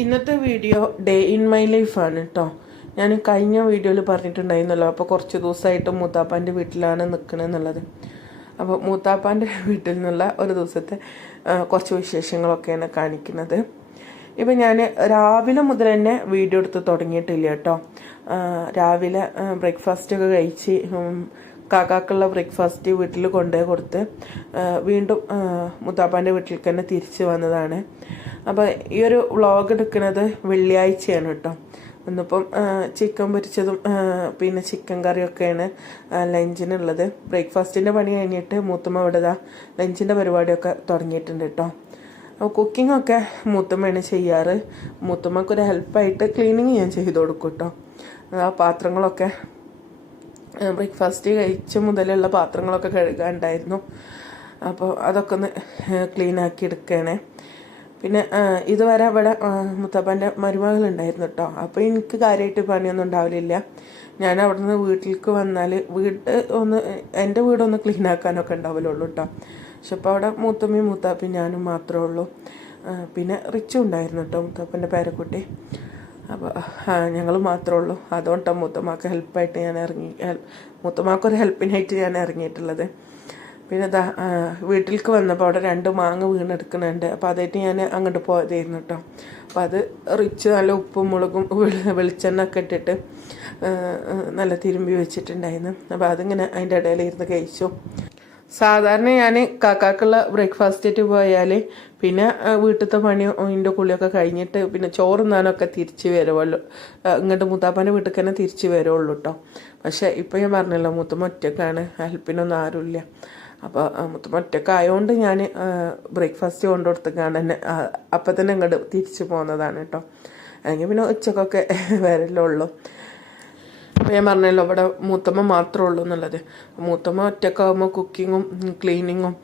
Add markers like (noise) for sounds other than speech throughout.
ഇന്നത്തെ video day in my ലൈഫാണ് കേട്ടോ ഞാൻ കഴിഞ്ഞ വീഡിയോയിൽ പറഞ്ഞിട്ടുണ്ടായിരുന്നല്ലോ അപ്പോൾ കുറച്ച് ദിവസമായിട്ട് മൂത്താപ്പാന്റെ വീട്ടിലാണ് നിൽക്കണമെന്നുള്ളത് അപ്പോൾ മൂത്താപ്പാന്റെ (laughs) വീട്ടിൽ നിന്നുള്ള ഒരു ദിവസത്തെ കുറച്ച് വിശേഷങ്ങളൊക്കെയാണ് കാണിക്കുന്നത്. ഇപ്പം ഞാൻ രാവിലെ മുതൽ തന്നെ വീഡിയോ എടുത്ത് തുടങ്ങിയിട്ടില്ല കേട്ടോ രാവിലെ ബ്രേക്ക്ഫാസ്റ്റ് ഒക്കെ കഴിച്ച് കാക്കാക്കുള്ള ബ്രേക്ക്ഫാസ്റ്റ് വീട്ടിൽ കൊണ്ടുപോയി കൊടുത്ത് വീണ്ടും മുത്താപ്പാന്റെ വീട്ടിലേക്ക് തന്നെ തിരിച്ച് വന്നതാണ്. അപ്പോൾ ഈ ഒരു വ്ളോഗ് എടുക്കുന്നത് വെള്ളിയാഴ്ചയാണ് കേട്ടോ. ഇന്നിപ്പം ചിക്കൻ പൊരിച്ചതും പിന്നെ ചിക്കൻ കറിയൊക്കെയാണ് ലഞ്ചിനുള്ളത്. ബ്രേക്ക്ഫാസ്റ്റിന്റെ പണി കഴിഞ്ഞിട്ട് മൂത്തമ്മ ഇവിടെ ദാ ലഞ്ചിന്റെ പരിപാടിയൊക്കെ തുടങ്ങിയിട്ടുണ്ട് കേട്ടോ. അപ്പോൾ കുക്കിംഗ് ഒക്കെ മൂത്തമ്മയാണ് ചെയ്യാറ്. മൂത്തമ്മക്കൊരു ഹെൽപ്പായിട്ട് ക്ലീനിങ് ഞാൻ ചെയ്ത് കൊടുക്കും കേട്ടോ. ആ പാത്രങ്ങളൊക്കെ ബ്രേക്ക്ഫാസ്റ്റ് കഴിച്ച മുതലുള്ള പാത്രങ്ങളൊക്കെ കഴുകാനുണ്ടായിരുന്നു അപ്പോൾ അതൊക്കെ ഒന്ന് ക്ലീനാക്കി എടുക്കണേ. പിന്നെ ഇതുവരെ ഇവിടെ മുത്തപ്പന്റെ മരുമകളുണ്ടായിരുന്നു കേട്ടോ അപ്പോൾ എനിക്ക് കാര്യമായിട്ട് പണിയൊന്നും ഉണ്ടാവില്ല ഞാൻ അവിടെ നിന്ന് വീട്ടിലേക്ക് വന്നാൽ വീട് ഒന്ന് എന്റെ വീടൊന്ന് ക്ലീൻ ആക്കാനൊക്കെ ഉണ്ടാവലുള്ളൂ കേട്ടോ പക്ഷെ അപ്പോൾ അവിടെ മൂത്തമ്മയും മൂത്താപ്പി ഞാനും മാത്രമേ ഉള്ളൂ. പിന്നെ റിച്ചും ഉണ്ടായിരുന്നു കേട്ടോ മുത്തപ്പന്റെ പേരക്കുട്ടി. അപ്പോൾ ഞങ്ങൾ മാത്രമേ ഉള്ളൂ. അതുകൊണ്ടാണ് മൂത്തമ്മക്ക് ഹെൽപ്പായിട്ട് ഞാൻ ഇറങ്ങി മൂത്തമ്മക്കൊരു ഹെൽപ്പിനായിട്ട് ഞാൻ ഇറങ്ങിയിട്ടുള്ളത്. പിന്നെ ദാ വീട്ടിലേക്ക് വന്നപ്പോൾ അവിടെ രണ്ട് മാങ്ങ വീണെടുക്കുന്നുണ്ട്. അപ്പോൾ അതായിട്ട് ഞാൻ അങ്ങോട്ട് പോയതായിരുന്നു കേട്ടോ അപ്പോൾ അത് റിച്ച് നല്ല ഉപ്പും മുളകും വെളി- വെളിച്ചെണ്ണ ഒക്കെ ഇട്ടിട്ട് നല്ല തിരുമ്പി വെച്ചിട്ടുണ്ടായിരുന്നു. അപ്പോൾ അതിങ്ങനെ അതിന്റെ ഇടയിലിരുന്ന് കഴിച്ചു. സാധാരണ ഞാൻ കാക്കാക്കുള്ള ബ്രേക്ക്ഫാസ്റ്റായിട്ട് പോയാൽ പിന്നെ വീട്ടിലത്തെ പണി അതിന്റെ കുളിയൊക്കെ കഴിഞ്ഞിട്ട് പിന്നെ ചോറ് നാനൊക്കെ തിരിച്ച് വരുമല്ലോ ആ, ഇങ്ങോട്ട് മുത്താപ്പാന്റെ വീട്ടിൽ തന്നെ തിരിച്ച് വരുള്ളൂ കേട്ടോ പക്ഷേ ഇപ്പം ഞാൻ പറഞ്ഞല്ലോ മൂത്തമ്മ ഒറ്റക്കാണ് ഹെൽപ്പിനൊന്നും ആരുമില്ല അപ്പോൾ മുത്തമ്മ ഒറ്റക്കായതുകൊണ്ട് ഞാൻ ബ്രേക്ക്ഫാസ്റ്റ് കൊണ്ടുകൊടുത്തേക്കാണ് തന്നെ ആ, അപ്പം തന്നെ ഇങ്ങോട്ട് തിരിച്ചു പോകുന്നതാണ് കേട്ടോ അല്ലെങ്കിൽ പിന്നെ ഉച്ചക്കൊക്കെ (laughs) വരലുള്ളൂ ഞാൻ പറഞ്ഞല്ലോ അവിടെ മൂത്തമ്മ മാത്രമേ ഉള്ളൂ എന്നുള്ളത്. മൂത്തമ്മ ഒറ്റക്കാകുമ്പോൾ കുക്കിങ്ങും ക്ലീനിങ്ങും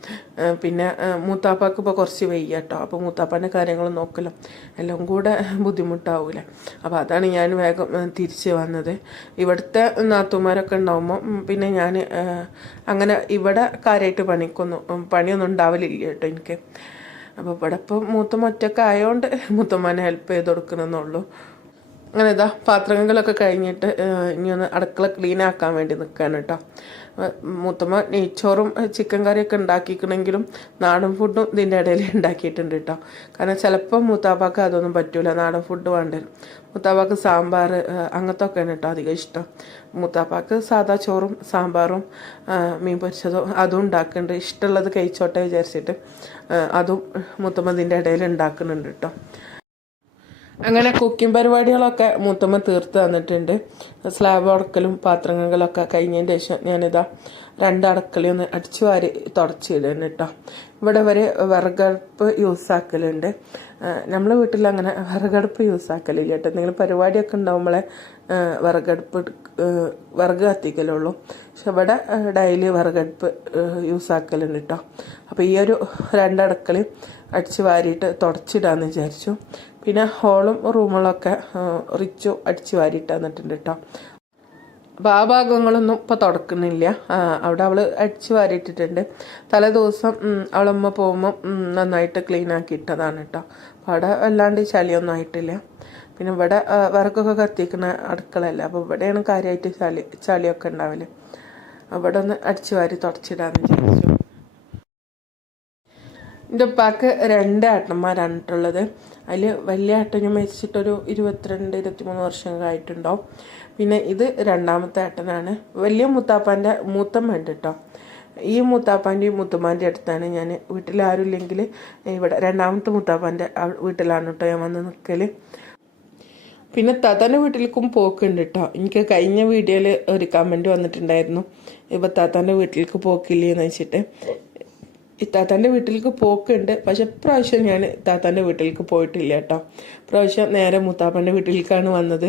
പിന്നെ മൂത്താപ്പാക്ക് ഇപ്പോൾ കുറച്ച് വയ്യ കേട്ടോ അപ്പോൾ മൂത്താപ്പാന്റെ കാര്യങ്ങൾ നോക്കലും എല്ലാം കൂടെ ബുദ്ധിമുട്ടാവൂലേ. അപ്പോൾ അതാണ് ഞാൻ വേഗം തിരിച്ച് വന്നത്. ഇവിടുത്തെ നാത്തുമാരൊക്കെ ഉണ്ടാകുമ്പോൾ പിന്നെ ഞാൻ അങ്ങനെ ഇവിടെ കാര്യമായിട്ട് പണിക്കൊന്നും പണിയൊന്നും ഉണ്ടാവലില്ല കേട്ടോ എനിക്ക്. അപ്പോൾ ഇവിടെ ഇപ്പോൾ മൂത്തമ്മ ഒറ്റക്കായതുകൊണ്ട് മൂത്തമ്മനെ ഹെൽപ്പ് ചെയ്ത് കൊടുക്കണമെന്നുള്ളൂ. അങ്ങനെ ഇതാ പാത്രങ്ങളൊക്കെ കഴിഞ്ഞിട്ട് ഇനി ഒന്ന് അടുക്കള ക്ലീൻ ആക്കാൻ വേണ്ടി നിൽക്കാൻ കേട്ടോ മൂത്തമ്മ നെയ്ച്ചോറും ചിക്കൻ കറിയൊക്കെ ഉണ്ടാക്കിക്കണമെങ്കിലും നാടൻ ഫുഡും ഇതിന്റെ ഇടയിൽ ഉണ്ടാക്കിയിട്ടുണ്ട് കേട്ടോ കാരണം ചിലപ്പോൾ മൂത്താപ്പാക്ക് അതൊന്നും പറ്റൂല നാടൻ ഫുഡ് വേണ്ടരും മൂത്താപ്പാക്ക് സാമ്പാർ അങ്ങനത്തെ ഒക്കെയാണ് കേട്ടോ അധികം ഇഷ്ടം. മൂത്താപ്പാക്ക് സാദാ ചോറും സാമ്പാറും മീൻ പൊരിച്ചതും അതും ഉണ്ടാക്കുന്നുണ്ട് ഇഷ്ടമുള്ളത് കഴിച്ചോട്ടെ വിചാരിച്ചിട്ട് അതും മൂത്തമ്മ ഇതിന്റെ ഇടയിൽ ഉണ്ടാക്കുന്നുണ്ട് കേട്ടോ അങ്ങനെ കുക്കിംഗ് പരിപാടികളൊക്കെ മൂത്തമ്മ തീർത്ത് തന്നിട്ടുണ്ട്. സ്ലാബ് അടക്കലും പാത്രങ്ങളൊക്കെ കഴിഞ്ഞതിന്റെ ശേഷം ഞാനിതാ രണ്ട് അടക്കളി ഒന്ന് അടിച്ചു വാരി തുടച്ചിടുന്നു കേട്ടോ. ഇവിടെ വരെ വിറകടുപ്പ് യൂസ് ആക്കലുണ്ട്. നമ്മളെ വീട്ടിൽ അങ്ങനെ വിറകടുപ്പ് യൂസ് ആക്കലില്ല കേട്ടോ. എന്തെങ്കിലും പരിപാടിയൊക്കെ നമ്മളെ വിറകടുപ്പ് വിറക് കത്തിക്കലുള്ളൂ. പക്ഷെ ഇവിടെ ഡെയിലി വിറകടുപ്പ് യൂസ് ആക്കലുണ്ട് കേട്ടോ. അപ്പോൾ ഈ ഒരു രണ്ടടക്കളയും അടിച്ച് വാരിയിട്ട് തുടച്ചിടാന്ന് വിചാരിച്ചു. പിന്നെ ഹോളും റൂമുകളൊക്കെ റിച്ചു അടിച്ചു വാരിയിട്ട് തന്നിട്ടുണ്ട് കേട്ടോ അപ്പോൾ ആ ഭാഗങ്ങളൊന്നും ഇപ്പോൾ തുടക്കുന്നില്ല അവിടെ അവൾ അടിച്ച് വാരിയിട്ടിട്ടുണ്ട്. തലേ ദിവസം അവളമ്മ പോകുമ്പോൾ നന്നായിട്ട് ക്ലീൻ ആക്കി ഇട്ടതാണ് കേട്ടോ അപ്പോൾ അവിടെ വല്ലാണ്ട് ചളിയൊന്നും ആയിട്ടില്ല. പിന്നെ ഇവിടെ വിറകൊക്കെ കത്തിക്കുന്ന അടുക്കളയല്ല അപ്പോൾ ഇവിടെയാണ് കാര്യമായിട്ട് ചളി ചളിയൊക്കെ ഉണ്ടാവൽ. അവിടെ ഒന്ന് അടിച്ച് വാരി തുടച്ചിടാന്ന് വിചാരിച്ചു. എന്റെ ഉപ്പാക്ക് രണ്ട് ഏട്ടന്മാരാണ് കേട്ടുള്ളത് അതിൽ വലിയ ഏട്ടൻ ഞാൻ മരിച്ചിട്ടൊരു ഇരുപത്തിരണ്ട് ഇരുപത്തിമൂന്ന് വർഷം ആയിട്ടുണ്ടാവും. പിന്നെ ഇത് രണ്ടാമത്തെ ഏട്ടനാണ്. വലിയ മുത്താപ്പാന്റെ മൂത്തമ്മ ഉണ്ട് കേട്ടോ ഈ മുത്താപ്പാന്റെയും മുത്തമ്മാന്റെ അടുത്താണ് ഞാൻ ഇല്ലെങ്കിൽ ഇവിടെ രണ്ടാമത്തെ മുത്താപ്പാന്റെ വീട്ടിലാണ് കേട്ടോ ഞാൻ വന്ന് നിൽക്കൽ പിന്നെ താത്താന്റെ വീട്ടിലേക്കും പോക്കുണ്ട് കേട്ടോ എനിക്ക് കഴിഞ്ഞ വീഡിയോയിൽ ഒരു കമന്റ് വന്നിട്ടുണ്ടായിരുന്നു. ഇപ്പോൾ താത്താന്റെ വീട്ടിലേക്ക് പോക്കില്ലേ എന്ന് വെച്ചിട്ട്. ഇത്താത്താന്റെ വീട്ടിലേക്ക് പോക്കുണ്ട്. പക്ഷെ ഇപ്രാവശ്യം ഞാൻ താത്താന്റെ വീട്ടിലേക്ക് പോയിട്ടില്ല കേട്ടോ. ഇപ്രാവശ്യം നേരെ മുത്താപ്പന്റെ വീട്ടിലേക്കാണ് വന്നത്.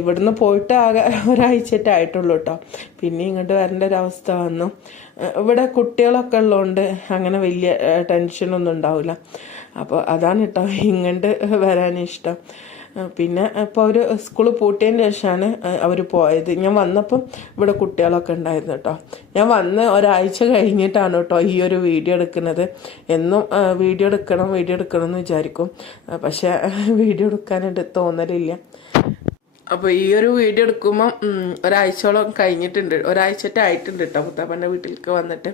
ഇവിടുന്ന് പോയിട്ട് ആകെ ഒരാഴ്ചയായിട്ട് ആയിട്ടുള്ളൂ കേട്ടോ. പിന്നെ ഇങ്ങോട്ട് വരേണ്ട ഒരവസ്ഥ വന്നു. ഇവിടെ കുട്ടികളൊക്കെ ഉള്ളതുകൊണ്ട് അങ്ങനെ വലിയ ടെൻഷനൊന്നും ഉണ്ടാവില്ല അപ്പോൾ അതാണ് കേട്ടോ ഇങ്ങോട്ട് വരാനിഷ്ടം പിന്നെ ഇപ്പോൾ അവർ സ്കൂൾ പൂട്ടിയതിന് ശേഷമാണ് അവർ പോയത്. ഞാൻ വന്നപ്പം ഇവിടെ കുട്ടികളൊക്കെ ഉണ്ടായിരുന്നു കേട്ടോ. ഞാൻ വന്ന് ഒരാഴ്ച കഴിഞ്ഞിട്ടാണ് കേട്ടോ ഈ ഒരു വീഡിയോ എടുക്കുന്നത്. എന്നും വീഡിയോ എടുക്കണം വീഡിയോ എടുക്കണം എന്ന് വിചാരിക്കും. പക്ഷേ (laughs) വീഡിയോ എടുക്കാനായിട്ട് തോന്നലില്ല. അപ്പോൾ ഈ ഒരു വീഡിയോ എടുക്കുമ്പം ഒരാഴ്ചയോളം കഴിഞ്ഞിട്ടുണ്ട്. ഒരാഴ്ചത്തെ ആയിട്ടുണ്ട് കേട്ടോ മുത്താപ്പന്റെ വീട്ടിലേക്ക് വന്നിട്ട്.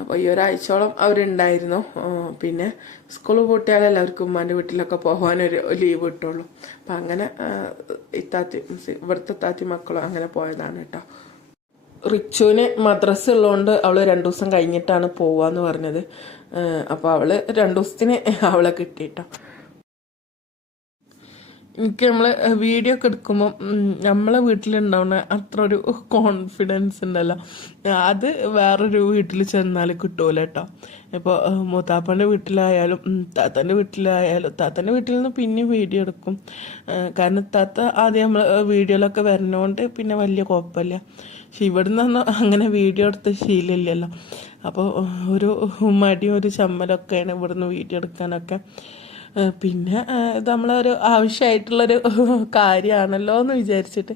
അപ്പോൾ ഈ ഒരാഴ്ചയോളം അവരുണ്ടായിരുന്നു. പിന്നെ സ്കൂൾ പൂട്ടിയാൽ എല്ലാവർക്കും ഉമ്മാന്റെ വീട്ടിലൊക്കെ പോകാനൊരു ലീവ് കിട്ടുള്ളൂ. അപ്പം അങ്ങനെ ഇത്താത്തി ഇവിടുത്തെ താത്തി മക്കളും അങ്ങനെ പോയതാണ് കേട്ടോ. റിച്ചുവിന് മദ്രസ ഉള്ളതുകൊണ്ട് അവൾ രണ്ടു ദിവസം കഴിഞ്ഞിട്ടാണ് പോവാന്ന് പറഞ്ഞത്. അപ്പോൾ അവൾ രണ്ടു ദിവസത്തിന് അവളെ കിട്ടിട്ടോ എനിക്ക് നമ്മൾ വീഡിയോ ഒക്കെ എടുക്കുമ്പോൾ നമ്മളെ വീട്ടിലുണ്ടാവുന്ന അത്ര ഒരു കോൺഫിഡൻസ് ഉണ്ടല്ലോ. അത് വേറൊരു വീട്ടിൽ ചെന്നാൽ കിട്ടൂല കേട്ടോ. ഇപ്പോൾ മൂത്താപ്പന്റെ വീട്ടിലായാലും താത്തന്റെ വീട്ടിലായാലും താത്തന്റെ വീട്ടിൽ നിന്ന് പിന്നെ വീഡിയോ എടുക്കും. കാരണം താത്ത ആദ്യം നമ്മൾ വീഡിയോയിലൊക്കെ വരുന്നതുകൊണ്ട് പിന്നെ വലിയ കുഴപ്പമില്ല. പക്ഷെ ഇവിടെ നിന്നൊന്നും അങ്ങനെ വീഡിയോ എടുത്ത ശീലമില്ലല്ലോ. അപ്പോൾ ഒരു മടിയും ഒരു ചമ്മലൊക്കെയാണ് ഇവിടുന്ന് വീഡിയോ എടുക്കാനൊക്കെ. പിന്നെ ഇത് നമ്മളൊരു ആവശ്യമായിട്ടുള്ളൊരു കാര്യമാണല്ലോ എന്ന് വിചാരിച്ചിട്ട്.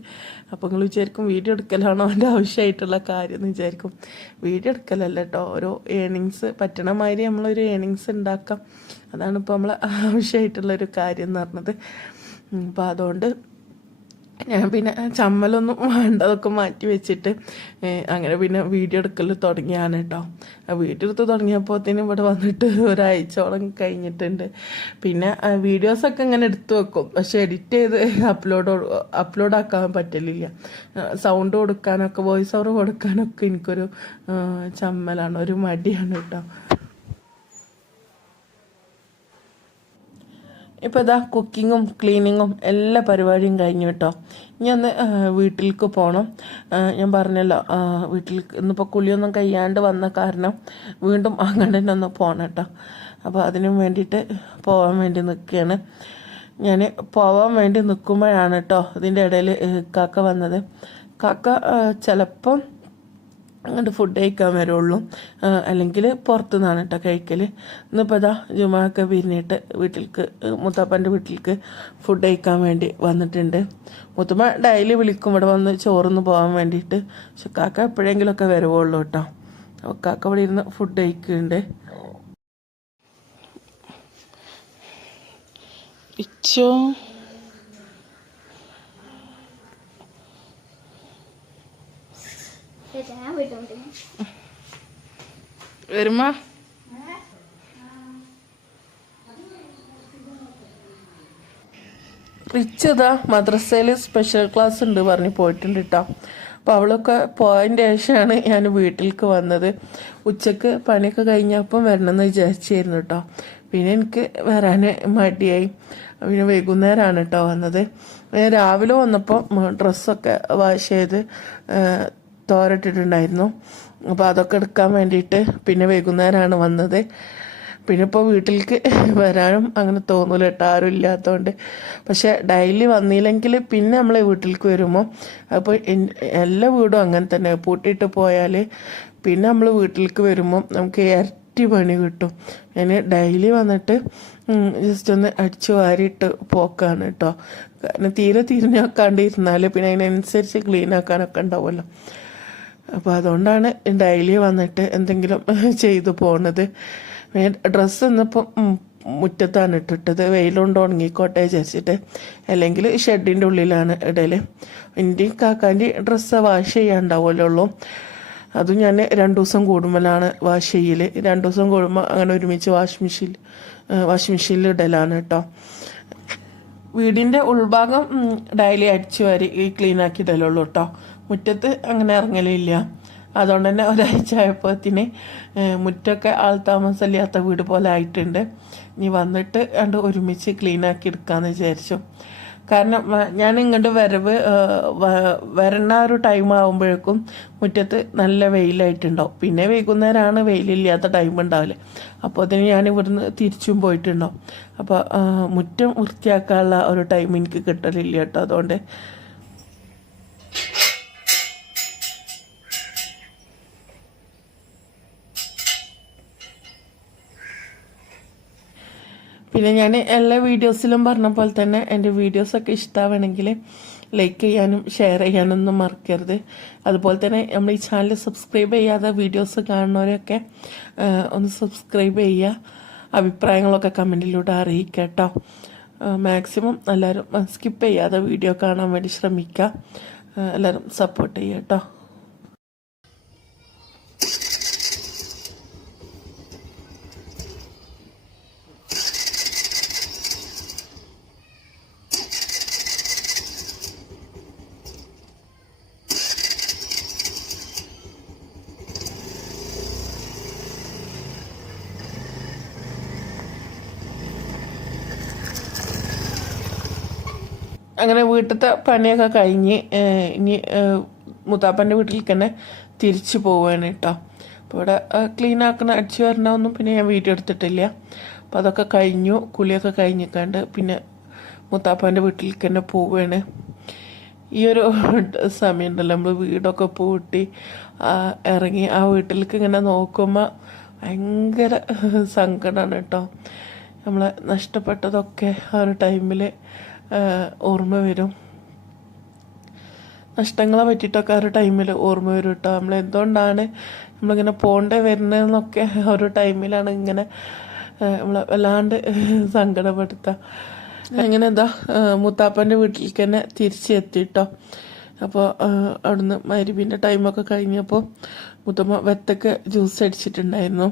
അപ്പോൾ നിങ്ങൾ വിചാരിക്കും വീഡിയോ എടുക്കലാണോ എന്റെ ആവശ്യമായിട്ടുള്ള കാര്യം എന്ന് വിചാരിക്കും. വീഡിയോ എടുക്കലല്ല കേട്ടോ ഓരോ ഏണിങ്സ് പറ്റണ മാതിരി നമ്മളൊരു ഏണിങ്സ് ഉണ്ടാക്കാം. അതാണ് ഇപ്പോൾ നമ്മളെ ആവശ്യമായിട്ടുള്ളൊരു കാര്യം എന്ന് പറഞ്ഞത് അപ്പോൾ അതുകൊണ്ട് ഞാൻ പിന്നെ ചമ്മലൊന്നും വേണ്ടതൊക്കെ മാറ്റി വെച്ചിട്ട് അങ്ങനെ പിന്നെ വീഡിയോ എടുക്കൽ തുടങ്ങിയാണ് കേട്ടോ വീഡിയോ എടുത്ത് തുടങ്ങിയപ്പോഴത്തേനും ഇവിടെ വന്നിട്ട് ഒരാഴ്ചയോളം കഴിഞ്ഞിട്ടുണ്ട്. പിന്നെ വീഡിയോസൊക്കെ ഇങ്ങനെ എടുത്തു വെക്കും. പക്ഷെ എഡിറ്റ് ചെയ്ത് അപ്ലോഡ് അപ്ലോഡ് ആക്കാൻ പറ്റലില്ല. സൗണ്ട് കൊടുക്കാനൊക്കെ വോയിസ് ഓവർ കൊടുക്കാനൊക്കെ എനിക്കൊരു ചമ്മലാണ് ഒരു മടിയാണ് കേട്ടോ ഇപ്പോൾ ഇതാ കുക്കിങ്ങും ക്ലീനിങ്ങും എല്ലാ പരിപാടിയും കഴിഞ്ഞു കേട്ടോ. ഇനി ഒന്ന് വീട്ടിലേക്ക് പോകണം ഞാൻ പറഞ്ഞല്ലോ വീട്ടിൽ ഇന്നിപ്പോൾ കുളിയൊന്നും കഴിയാണ്ട് വന്ന കാരണം വീണ്ടും അങ്ങനെ ഒന്ന് പോകണം കേട്ടോ. അപ്പോൾ അതിനു വേണ്ടിയിട്ട് പോകാൻ വേണ്ടി നിൽക്കുകയാണ് ഞാൻ പോവാൻ വേണ്ടി നിൽക്കുമ്പോഴാണ് കേട്ടോ ഇതിന്റെ ഇടയിൽ കാക്ക വന്നത്. കാക്ക ചിലപ്പം അങ്ങോട്ട് ഫുഡ് കഴിക്കാൻ വരുള്ളൂ. അല്ലെങ്കിൽ പുറത്തുനിന്നാണ് കേട്ടോ കഴിക്കൽ ഇന്നിപ്പോൾ ഇതാ ജുമാക്കെ പിരിഞ്ഞിട്ട് വീട്ടിലേക്ക് മുത്തപ്പന്റെ വീട്ടിലേക്ക് ഫുഡ് കഴിക്കാൻ വേണ്ടി വന്നിട്ടുണ്ട്. മുത്തമ്മ ഡെയിലി വിളിക്കും ഇവിടെ വന്ന് ചോറിന്ന് പോകാൻ വേണ്ടിയിട്ട്. പക്ഷെ കാക്ക എപ്പോഴെങ്കിലുമൊക്കെ വരുവുള്ളൂ കേട്ടോ അപ്പോൾ കാക്ക ഇവിടെ ഇരുന്ന് ഫുഡ് കഴിക്കുന്നുണ്ട് ഇച്ചോ ചേട്ടാ ഞാൻ പോയിട്ട് വരുമാ റിച്ചതാ മദ്രസയിൽ സ്പെഷ്യൽ ക്ലാസ് ഉണ്ട് പറഞ്ഞ് പോയിട്ടുണ്ട് കേട്ടോ അപ്പോൾ അവളൊക്കെ പോയതിന്റെ ശേഷമാണ് ഞാൻ വീട്ടിലേക്ക് വന്നത്. ഉച്ചയ്ക്ക് പണിയൊക്കെ കഴിഞ്ഞപ്പം വരണമെന്ന് വിചാരിച്ചായിരുന്നു കേട്ടോ പിന്നെ എനിക്ക് വരാൻ മടിയായി. പിന്നെ വൈകുന്നേരമാണ് കേട്ടോ വന്നത്. ഞാൻ രാവിലെ വന്നപ്പോൾ ഡ്രസ്സൊക്കെ വാഷ് ചെയ്ത് തോരട്ടിട്ടുണ്ടായിരുന്നു. അപ്പോൾ അതൊക്കെ എടുക്കാൻ വേണ്ടിയിട്ട് പിന്നെ വൈകുന്നേരമാണ് വന്നത്. പിന്നെ ഇപ്പോൾ വീട്ടിലേക്ക് വരാനും അങ്ങനെ തോന്നില്ല കേട്ടോ ആരും ഇല്ലാത്തതുകൊണ്ട് പക്ഷേ ഡെയിലി വന്നില്ലെങ്കിൽ പിന്നെ നമ്മൾ വീട്ടിലേക്ക് വരുമ്പോൾ അപ്പോൾ എല്ലാ വീടും അങ്ങനെ തന്നെ. പൂട്ടിയിട്ട് പോയാൽ പിന്നെ നമ്മൾ വീട്ടിലേക്ക് വരുമ്പോൾ നമുക്ക് ഇരട്ടി പണി കിട്ടും. ഞാൻ ഡെയിലി വന്നിട്ട് ജസ്റ്റ് ഒന്ന് അടിച്ചു വാരിയിട്ട് പോക്കാണ് കേട്ടോ. കാരണം തീരെ തിരിഞ്ഞു വെക്കാണ്ടിരുന്നാൽ പിന്നെ അതിനനുസരിച്ച് ക്ലീൻ ആക്കാനൊക്കെ ഉണ്ടാവുമല്ലോ. അപ്പോൾ അതുകൊണ്ടാണ് ഡെയിലി വന്നിട്ട് എന്തെങ്കിലും (laughs) ചെയ്തു പോണത്. ഡ്രസ്സ് ഇന്നിപ്പം മുറ്റത്താണ് ഇട്ടിട്ടത്. വെയിലുകൊണ്ട് ഉണങ്ങിക്കോട്ടെ വിചാരിച്ചിട്ട്. അല്ലെങ്കിൽ ഷെഡിന്റെ ഉള്ളിലാണ് ഇടൽ എന്റെയും കാക്കാന്റെ ഡ്രസ്സ് വാഷ് ചെയ്യാണ്ടാവുമല്ലോ അതും ഞാൻ രണ്ട് ദിവസം കൂടുമ്പോഴാണ് വാഷ് ചെയ്യൽ രണ്ട് ദിവസം കൂടുമ്പോൾ അങ്ങനെ ഒരുമിച്ച് വാഷിംഗ് മെഷീൻ വാഷിംഗ് മെഷീനിൽ ഇടലാണ് കേട്ടോ വീടിന്റെ ഉൾഭാഗം ഡെയിലി അടിച്ചു വാരി ക്ലീൻ ആക്കി ഇടലുള്ളൂ കേട്ടോ മുറ്റത്ത് അങ്ങനെ ഇറങ്ങലില്ല. അതുകൊണ്ട് തന്നെ ഒരാഴ്ച ആയപ്പോഴത്തിന് മുറ്റമൊക്കെ ആൾ താമസമില്ലാത്ത വീട് പോലെ ആയിട്ടുണ്ട്. ഇനി വന്നിട്ട് രണ്ട് ഒരുമിച്ച് ക്ലീനാക്കി എടുക്കാമെന്ന് വിചാരിച്ചു. കാരണം ഞാൻ ഇങ്ങോട്ട് വരവ് വരണ ഒരു ടൈം ആകുമ്പോഴേക്കും മുറ്റത്ത് നല്ല വെയിലായിട്ടുണ്ടാവും. പിന്നെ വൈകുന്നേരമാണ് വെയിലില്ലാത്ത ടൈം ഉണ്ടാവില്ല അപ്പോൾ അതിന് ഞാൻ ഇവിടുന്ന് തിരിച്ചും പോയിട്ടുണ്ടാവും. അപ്പോൾ മുറ്റം വൃത്തിയാക്കാനുള്ള ഒരു ടൈം എനിക്ക് കിട്ടലില്ല കേട്ടോ. അതുകൊണ്ട് പിന്നെ ഞാൻ എല്ലാ വീഡിയോസിലും പറഞ്ഞ പോലെ തന്നെ എന്റെ വീഡിയോസൊക്കെ ഇഷ്ടമാവണമെങ്കിൽ ലൈക്ക് ചെയ്യാനും ഷെയർ ചെയ്യാനൊന്നും മറക്കരുത്. അതുപോലെ തന്നെ നമ്മൾ ഈ ചാനൽ സബ്സ്ക്രൈബ് ചെയ്യാതെ വീഡിയോസ് കാണുന്നവരൊക്കെ ഒന്ന് സബ്സ്ക്രൈബ് ചെയ്യുക. അഭിപ്രായങ്ങളൊക്കെ കമന്റിലൂടെ അറിയിക്കുക കേട്ടോ. മാക്സിമം എല്ലാവരും സ്കിപ്പ് ചെയ്യാതെ വീഡിയോ കാണാൻ വേണ്ടി ശ്രമിക്കുക. എല്ലാവരും സപ്പോർട്ട് ചെയ്യുക കേട്ടോ. അങ്ങനെ വീട്ടിലത്തെ പണിയൊക്കെ കഴിഞ്ഞ് ഇനി മുത്താപ്പന്റെ വീട്ടിലേക്ക് തന്നെ തിരിച്ചു പോവുകയാണ് കേട്ടോ അപ്പോൾ ഇവിടെ ക്ലീൻ ആക്കണ അടിച്ചു വരണമൊന്നും പിന്നെ ഞാൻ വീഡിയോ എടുത്തിട്ടില്ല. അപ്പോൾ അതൊക്കെ കഴിഞ്ഞു കുളിയൊക്കെ കഴിഞ്ഞിക്കാണ്ട് പിന്നെ മുത്താപ്പന്റെ വീട്ടിലേക്ക് തന്നെ പോവുകയാണ് ഈ ഒരു സമയം ഉണ്ടല്ലോ നമ്മൾ വീടൊക്കെ പൂട്ടി ഇറങ്ങി ആ വീട്ടിലേക്ക് ഇങ്ങനെ നോക്കുമ്പോൾ ഭയങ്കര സങ്കടമാണ് കേട്ടോ നമ്മളെ നഷ്ടപ്പെട്ടതൊക്കെ ആ ഒരു ടൈമിൽ ഓർമ്മ വരും. നഷ്ടങ്ങളെ പറ്റിയിട്ടൊക്കെ ആ ഒരു ടൈമിൽ ഓർമ്മ വരും കേട്ടോ നമ്മൾ എന്തുകൊണ്ടാണ് നമ്മളിങ്ങനെ പോണ്ടേ വരുന്നതെന്നൊക്കെ ഒരു ടൈമിലാണ് ഇങ്ങനെ നമ്മളെ വല്ലാണ്ട് സങ്കടപ്പെടുത്തുക അങ്ങനെ എന്താ മുത്താപ്പന്റെ വീട്ടിലേക്ക് തന്നെ തിരിച്ചെത്തി കേട്ടോ അപ്പോൾ അവിടുന്ന് മരുവിന്റെ ടൈമൊക്കെ കഴിഞ്ഞപ്പോൾ മുത്തമ്മ വെത്തക്ക ജ്യൂസ് അടിച്ചിട്ടുണ്ടായിരുന്നു.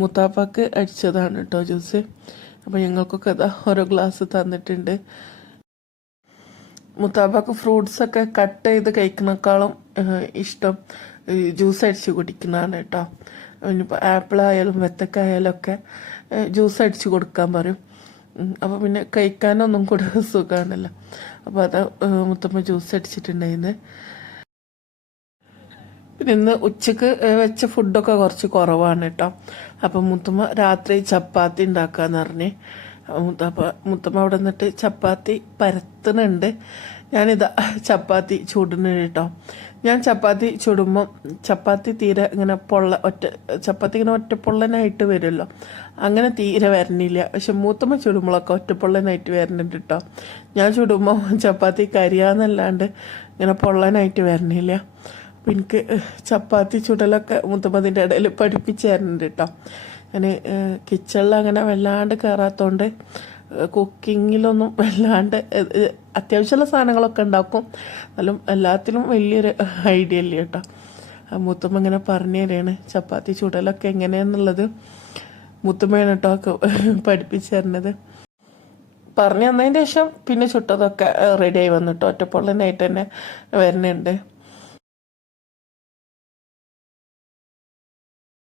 മുത്താപ്പാക്ക് അടിച്ചതാണ് കേട്ടോ ജ്യൂസ്. അപ്പോൾ ഞങ്ങൾക്കൊക്കെ അതാ ഓരോ ഗ്ലാസ് തന്നിട്ടുണ്ട്. മുത്താബാക്ക് ഫ്രൂട്ട്സ് ഒക്കെ കട്ട് ചെയ്ത് കഴിക്കുന്നേക്കാളും ഇഷ്ടം ജ്യൂസ് അടിച്ച് കുടിക്കുന്നതാണ് കേട്ടോ. ഇനിയിപ്പോൾ ആപ്പിളായാലും വെത്തക്കായാലും ഒക്കെ ജ്യൂസ് അടിച്ച് കൊടുക്കാൻ പറയും. അപ്പോൾ പിന്നെ കഴിക്കാനൊന്നും കൂടെ (laughs) സുഖമാണല്ലോ അപ്പോൾ അത് മുത്തമ്മ ജ്യൂസ് അടിച്ചിട്ടുണ്ടായിരുന്നു. പിന്നെ ഇന്ന് ഉച്ചയ്ക്ക് വെച്ച ഫുഡൊക്കെ കുറച്ച് കുറവാണ് കേട്ടോ. അപ്പം മുത്തമ്മ രാത്രി ചപ്പാത്തി ഉണ്ടാക്കാന്ന് പറഞ്ഞ്. മുത്തപ്പ മുത്തമ്മ അവിടെ നിന്നിട്ട് ചപ്പാത്തി പരത്തുന്നുണ്ട് ഞാനിതാ ചപ്പാത്തി ചൂടുന്നു കേട്ടോ. ഞാൻ ചപ്പാത്തി ചുടുമ്പം ചപ്പാത്തി തീരെ ഇങ്ങനെ പൊള്ള ഒറ്റ ചപ്പാത്തി ഇങ്ങനെ ഒറ്റപ്പൊള്ളനായിട്ട് വരുമല്ലോ. അങ്ങനെ തീരെ വരണില്ല. പക്ഷെ മൂത്തമ്മ ചുടുമ്പോഴൊക്കെ ഒറ്റപ്പൊള്ളനായിട്ട് വരണുണ്ട് കേട്ടോ. ഞാൻ ചുടുമ്പോൾ ചപ്പാത്തി കരിയാന്നല്ലാണ്ട് ഇങ്ങനെ പൊള്ളനായിട്ട് വരണില്ല. എനിക്ക് ചപ്പാത്തി ചുടലൊക്കെ മുത്തമ്മതിന്റെ ഇടയിൽ പഠിപ്പിച്ചു തരുന്നുണ്ട് കേട്ടോ ഞാൻ കിച്ചണിൽ അങ്ങനെ വല്ലാണ്ട് കയറാത്തതുകൊണ്ട് കുക്കിങ്ങിലൊന്നും വല്ലാണ്ട് അത്യാവശ്യമുള്ള സാധനങ്ങളൊക്കെ ഉണ്ടാക്കും. എന്നാലും എല്ലാത്തിലും വലിയൊരു ഐഡിയ ഇല്ല കേട്ടോ. മുത്തമ്മ ഇങ്ങനെ പറഞ്ഞു തരാണ് ചപ്പാത്തി ചുടലൊക്കെ എങ്ങനെയാന്നുള്ളത്. മുത്തമ്മയാണ് കേട്ടോ ഒക്കെ പഠിപ്പിച്ചു തരുന്നത് പറഞ്ഞു തന്നതിന് ശേഷം പിന്നെ ചുട്ടതൊക്കെ റെഡി റെഡിയായി വന്നിട്ടോ ഒറ്റപ്പൊള്ളനായിട്ട് തന്നെ വരുന്നുണ്ട്.